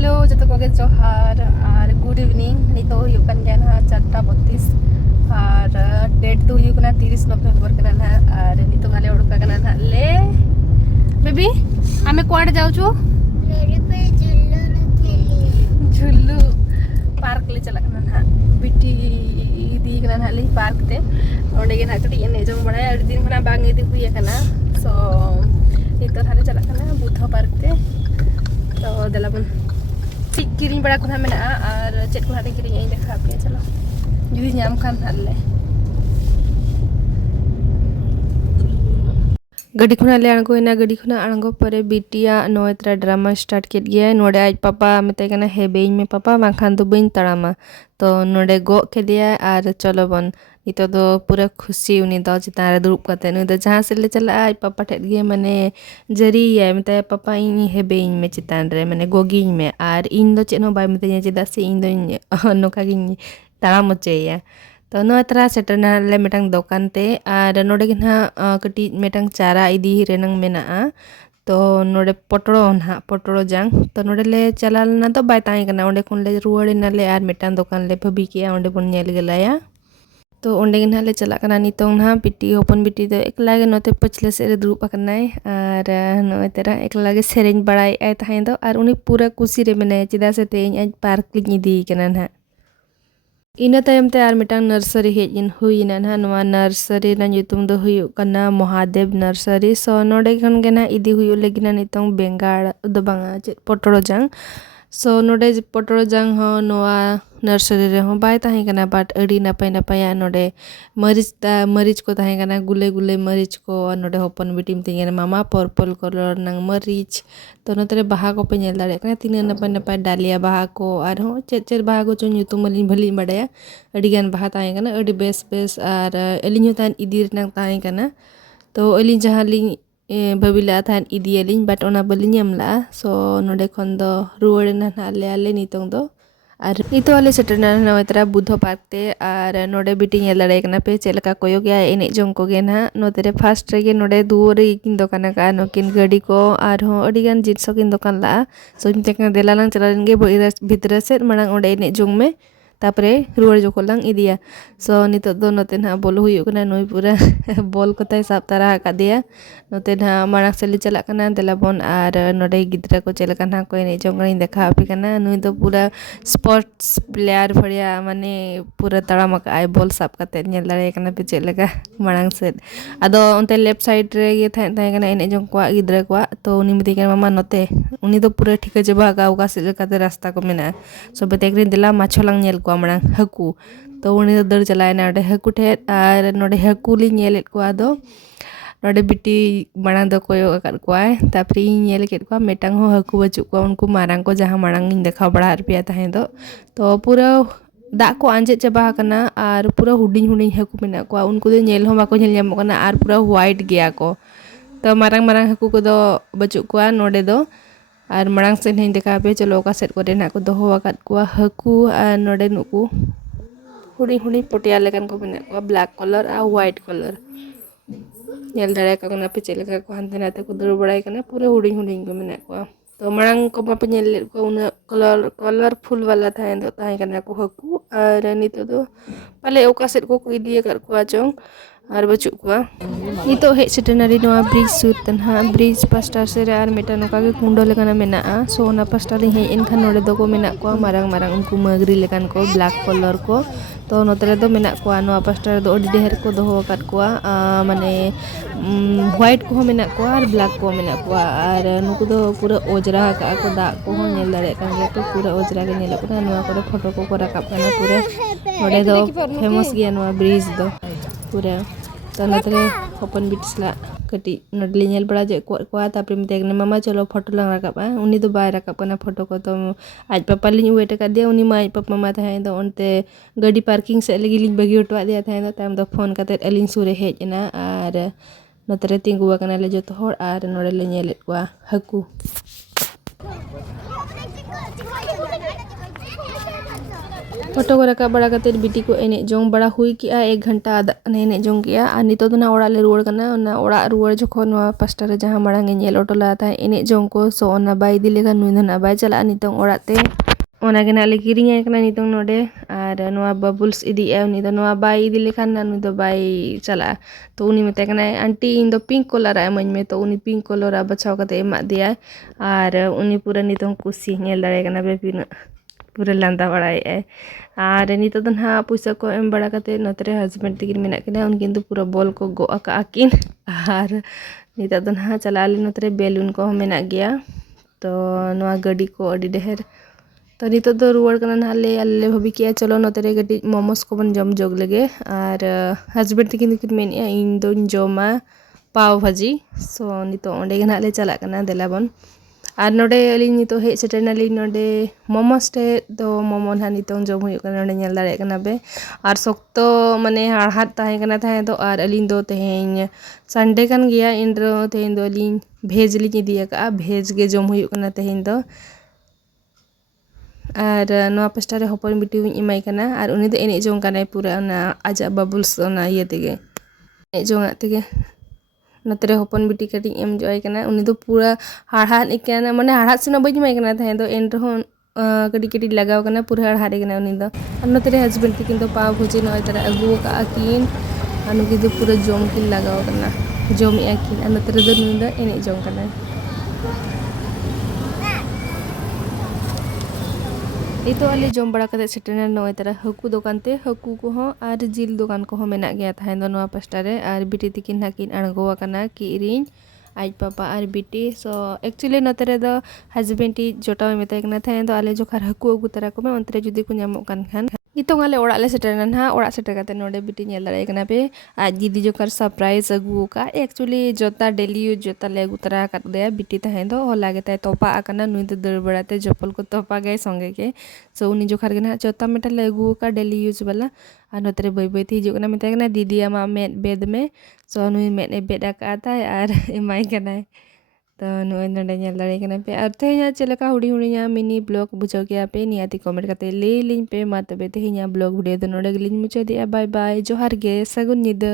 Hello जो को जोहार और गुड इवनिंग नितो हुयुकन गया ना 4:32 और डेट तो हुयुकना 30 नवंबर कना ना और नितो गाले उडका कना ना ले बेबी हमें कोड जाऊ छु मेरे पे झुल्लू न खेली झुल्लू पार्क ले चला कना ना बिटी दी कना ना ले पार्क ते ओंडे गे ना कटी एने जम बड़ा अड़ी दिन खना बांग इदी हुई कना सो नितो थाले चला कना बुधा पार्क ते तो दलाबन किरिंग बड़ा कुना मेना और चेक कुना दे किरिंग इन देखा पे चलो जुदी नाम खान हल्ले गडी खुना ले अणगो इना गडी खुना अणगो परे बिटिया नोएत्रा ड्रामा स्टार्ट केट गया नोडे आज पापा मिते कना हे बेइन में पापा माखान तो बइन तड़ामा तो नोडे गो के दिया और चलो बन नितो दो पूरा खुशी उनी दो चितारे दुरुप कते नु दो जहां से ले चला आज पापा ठेट गए माने जरी है मिते पापा इन हे बेइन में चितान रे माने गोगी में और इन दो चेनो बाय मिते चिदा से इन दो नोका गिन तड़ाम चेया तो नोएत्रा सेटरना ले मेटंग दुकान ते और नोडे गिना कटी मेटंग चारा इदी रेनंग मेना तो नोडे पटड़ो ना पटड़ो जांग तो नोडे ले चला ना तो बाय ताई कना ओंडे कोन ले रुवाड़ी ना ले और मेटंग दुकान ले भबी के ओंडे बन नेल गेलाया तो ओंडे गिना ले चला कना नितों ना बिटी ओपन बिटी तो एकला गे नोते पछले से दुरुप कनाय और नोएतरा एकला गे सेरेंज बड़ाई आय ताई दो और उनी पूरा खुशी रे मेने चिदा से तेñ आज पार्क लिኝ दी कना ना इना तायम ते आर मिटांग नर्सरी हेजिन हुईना ना नवा नर्सरी ना nyutum दो हुयु कना महादेव नर्सरी सो नोडे खन गेना इदी हुयु लेगिना नितों बेंगाड़ दो बांगा चे पटरो जांग सो नोडे पटरो जांग हो नवा नर्सरी रे हो बाय ताही कना बाट अड़ी नापाय नापाय नोडे मरीच को ताही कना गुले गुले मरीच को नोडे होपन बिटिम तिंगे मामा पर्पल कलर नंग मरीच तो नोतरे बाहा को पे नेल दाड़े कना तिना नापाय नापाय डालिया बाहा को और हो चेच बाहा को चो nyutum मलिन भली बड़ाया अड़ी गान बाहा ताही कना अड़ी बेस बेस और एलिन हो तान इदी रनंग ताही कना तो एलिन जहां लिंग भबिला थान इदी एलिन बाट ओना बलिन यमला सो नोडे खन दो रुवाड़े ना आले आले नितों दो और नितो आले सेटरना नोएत्रा बुधो पार्क ते और नोडे बिटिंग लड़ाई कना पे चेलका कोयो गया एने जों को गे ना नोतेरे फास्ट रे गे नोडे दुरे किन दुकान का नोकिन गाड़ी को और हो अडिगान जिंसो किन दुकान ला सो मिते कना देलालांग चलान गे भीतर से मणांग ओडे एने जों में तापरे रुवाड़ जोको लांग इदिया सो नितो दो नोते ना बोल हुयु कना नोई पूरा बॉल को ताई साब तारा का दिया नोते ना माणा से ले चला कना देलाबन और नोडे गिद्रा को चेलका ना को एने जों गनी देखा आपे कना नोई दो पूरा स्पोर्ट्स प्लेयर भड़िया माने पूरा तड़ाम का आय बॉल साब काते नेल दाड़े कना पे चेलका माणा से आदो ओनते लेफ्ट साइड रे गे थाय कना एने जों को गिद्रा को तो उनी मिते कना मामा नोते उनी दो पूरा ठीक जे भागा उका से लेकाते रास्ता को मेना सो बेतेकरी दिला माछोलांग नेल को मणांग हकू तो उनी दो दर चलायना ओडे हकू ठे और नोडे हकू ली नेलेत को आदो नोडे बिटी मणांग दो कोयो अकाद कोआय तापरी नेल केत को मेटांग हो हकू बचु को उनको मारांग को जहां मारांग इन देखा बड़ा रुपया ताहे दो तो पूरा दा को आंजे चबा कना और पूरा हुडिंग हुडिंग हकू मेना को उनको दो नेल हो बाको नेल जामो कना और पूरा व्हाइट गया को तो मारांग मारांग हकू को दो बचु को नोडे दो और मणांग से नहीं देखा पे चलो ओका सेट को देना को दोहो अकाद को हकू और नोडे नुकू हुडी हुडी पोटिया लेकन को बने को ब्लैक कलर और व्हाइट कलर नेल दाड़े का कना पे चेलका को हानते नाते को दर बड़ाई कना पूरा हुडी हुडी को बने को तो मणांग को पे नेल को उन कलरफुल वाला था तो ताई कना को हकू और नितो दो पाले ओका सेट को इदिया कर को आचों और बचु को नितो हे सेटनरी नोआ ब्रिज सुतन हा ब्रिज पास्टर से और मेटा नोका के कुंडो लेकना मेना सो ओना पास्टर हे इनखान नोडे दो को मेना को मारंग मारंग उनको मगरी लेकन को ब्लैक कलर को तो नोतरे दो मेना को नोआ पास्टर दो अडी ढेर को दोहो काट को माने व्हाइट को मेना को और ब्लैक को मेना को और नुकु दो पूरा ओजरा का को दा को नेल दाड़े कान तो पूरा ओजरा के नेल को नोआ को फोटो को राकाब कना पूरा ओडे दो फेमस गया नोआ ब्रिज दो पूरा तो नतरे ओपन बिट्सला कटी नडली नेल बड़ा जे को तापरे मिते ने मामा चलो फोटो लंग राकाबा उनी दो बाय राकाब कना फोटो को तो आज पापा लिኝ वेट का दिया उनी मा पापा मामा थाहे दो ओनते गाड़ी पार्किंग से लगी लिኝ बगी उठवा दिया थाहे दो ताम दो फोन काते अलिኝ सुरे हेजना और नतरे तिंगुवा कना ले जतो होड़ और नोडे ले नेल को हकू ऑटो को रखा बड़ा कते बिटी को एने जोंग बड़ा हुई किया 1 घंटा एने जोंग किया और नितो तो ना ओड़ा ले रुआड़ कना ओना ओड़ा रुआड़ जखन वा पास्टा रे जहां मड़ांग नेल ऑटो ला था एने जोंग को सो ओना बाई दिले का नुई ना बाई चला नितो ओड़ा ते ओना के नाले किरिंग आय कना नितो नोडे और नोआ बबल्स इदी ए उनी दो नोआ बाई इदी लेखान ना नुई दो बाई चला तो उनी मते कना आंटी इन दो पिंक कलर आ मñ में तो उनी पिंक कलर आ बचाव कते एमा दिया और उनी पूरा नितो कुसी नेल दाड़े कना बे पिना पूरा लांदा बड़ाए और नितो तो ना पैसा को एम बड़ा कते नतरे हस्बैंड तकिन मेना किना उनकिन तो पूरा बॉल को गो अका अकिन और नितो तो ना चला ले नतरे बेलून को मेना गया तो नोआ गडी को अडी ढेर तो नितो तो रुआड़ कना नाले आले भाभी किया चलो नतरे गडी मोमोस को बन जम जोग लगे और हस्बैंड तकिन मेन इन दो जमा पाव भाजी सो नितो ओंडे के नाले चला कना देला बन और नोडे अलिंग नितो हे सेटेनाली नोडे मोमोस टे तो मोमो ना नितो जम हुई कना नोडे नेल दाड़े कना बे और सोक्तो माने हाड़हाट ताहे कना थाहे तो और अलिंग दो तेहें संडे कन गया इनरो तेहें दो अलिंग भेज लिंग इदिया का भेज गे जम हुई कना तेहें दो और नोआ पास्टा रे हपन बिटी हुई इमाई कना और उनी दो एने जोंग कना पूरा ना आजा बबल्स ना ये तेगे एने जोंग तेगे नतरे हपन बिटी कटिंग एम जॉय कना उनी दो पूरा हाड़हाट इकना माने हाड़हाट सेना बई इमाई कना थाहे दो एन रहो कटी कटी लगाव कना पूरा हाड़हाट कना उनी दो और नतरे हस्बैंड तकिन दो पाव भुजी नय तरा अगु का अकिन और नुकी दो पूरा जोम किन लगाव कना जोम याकिन और नतरे दो नुई दो एने जोंग कना नितो आले जम बड़ा कते सेटेना नय तरा हकू दुकान ते हकू को हो और जिल दुकान को हो मेना गया थाहे दो नोआ पास्टा रे और बिटी तकिन हाकिन अणगो कना किरिन आज पापा और बिटी सो एक्चुअली नतरे दो हस्बैंड टी जोटाव मेता कना थाहे दो आले जोखार हकू अगु तरा को में अंतरे जुदी को नामो कान खान नितों आले ओड़ा ले सेटेना ना ओड़ा सेटे कते नोडे बिटी नेल दाड़े कना पे आज दीदी जोखार सरप्राइज अगु का एक्चुअली जोता डेली यूज जोता ले अगु तरा काट दे बिटी थाहे दो होला गे ताय तोपा आकना नुई दो दर बड़ाते जपल को तोपा गए संगे के सो उनी जोखार के ना जोता मेटा ले अगु का डेली यूज वाला और नतरे बई बई हिजु कना मेता कना दीदी आमा मेद बेद में सो नुई मेद ए बेद आका ताय और एमाई कना तो नुई नोडे नेल दाड़े कना पे और तेहें चेलका हुडी हुडी मिनी ब्लॉग बुझाव के पे नियाती कमेंट कते ले लिंग पे मा तबे तेहें ब्लॉग वीडियो दो नोडे गलिंग मुचा दिया बाय बाय जोहार गे सगुन निदा।